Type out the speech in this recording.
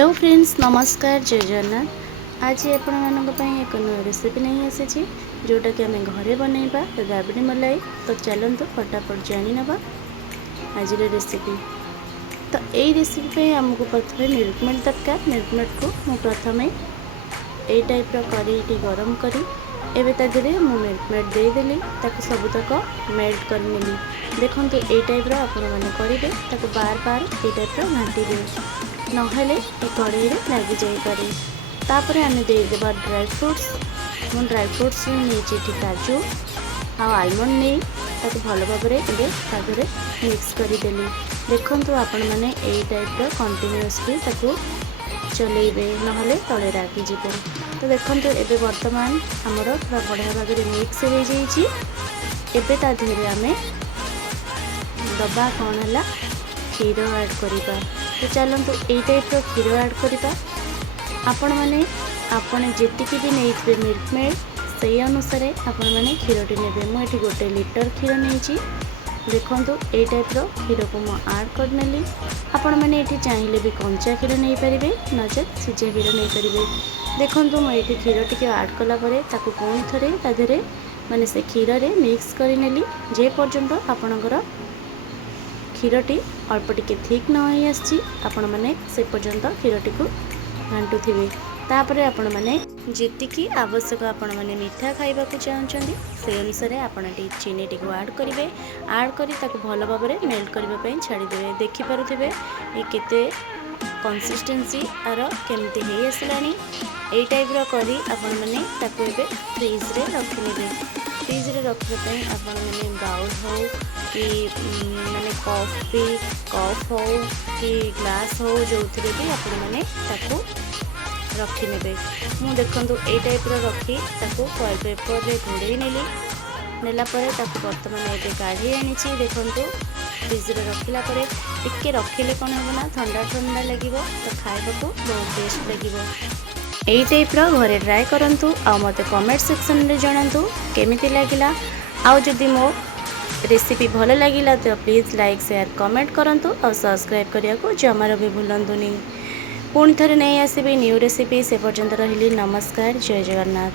Hello friends, नमस्कार, जय जगन्नाथ। आज आपण एक नया रेसिपी नहीं आसी जोटा कि आम घरे बनैबा राबड़ी मलाई। तो चलतु फटाफट जानी नवा आज रेसिपी। तो यही रेसिपी आमको प्रथम मिल्कमेड दरकार। मिल्कमेड को मु प्रथम यही टाइप कड़ी गरम करी एवं तादेह मु मिल्कमेड देदेली सबुतक मेल्ट कर नेली। देखो ये टाइप आपण मैंने करेंगे बार बार ये टाइप घाटी दे नहेले कड़े लग जापे। तापर आम देदेबा ड्राई फ्रुट्स। मु ड्राई फ्रुट्स नहीं काजू आलमंड नहीं भल भाव में मिक्स करदेली। देखु आपण मैंने यही टाइप कंटिन्यूअसली चलेबे नहले तले रागिजे। तो देखो ये बर्तमान आमर पूरा बढ़िया भाव में मिक्स हो जाइए। एबे ता देहरे आम दबा कौन है क्षीर ऐड करवा। तो चलतु यही टाइप क्षीर ऐड करवा। आपण मैंने आपण जीतिकी भी नहीं मिल्कमेड से अनुसार आपण मैंने क्षीरटी ने मुझे गोटे लिटर क्षीर नहीं। देखो ये टाइप क्षीर को मुझे ऐड करनेली। आपण मैंने ये चाहिए भी कंचा क्षीर नहीं पारे नचे सीझा क्षीर नहीं पारे। देखो मुझे क्षीर टी ऐड कलापर पुणी थे तादेह मैंने से क्षीर रे मिक्स करनेली जे पर्यंत आपणकर क्षीरटी अल्प टिके थिक न आसी आपण मैंने से पर्यंत क्षीरटी को घाटुवे। तापर आपण मैंने जीतिकी आवश्यक आपण मैंने मीठा खाइबा चाहते से अनुसार आपण चीनी टी ऐड करेंगे। ऐड करी भल भाव में मेल्ट करने छाड़ीदे। देखिपे ये केते कंसिस्टेंसी आर केमती हो आसलानी। यही टाइप करी आपण मैंने फ्रिज रे रखिने। फ्रिज रे रखापी आपण मैंने बाउल हो कि माने कॉफी कप हो कि ग्लास हो जो थे भी आपण मैंने रखिने। मु देखु ये टाइप रखी फॉइल पेपर रे घोड़े नेलापर बर्तमान ये काढ़ी आनी। देखु फ्रिज रे रखिला टिके रखिले कौन हो ना ठंडा ठंडा लगे तो खाइबा को बहुत टेस्ट लगे। यही टाइप घरे ट्राए करूँ आ मते कमेंट सेक्शन रे जणातु केमिति लागिला। आउ जदि मो रेसिपी भल लगिला तो प्लीज़ लाइक शेयर कमेंट करंतु और सब्सक्राइब करिया को जमार भी भूलंतुनी। पुणी थे नहीं आसबि न्यू रेसिपी। से पर्यंत रहिली नमस्कार, जय जगन्नाथ।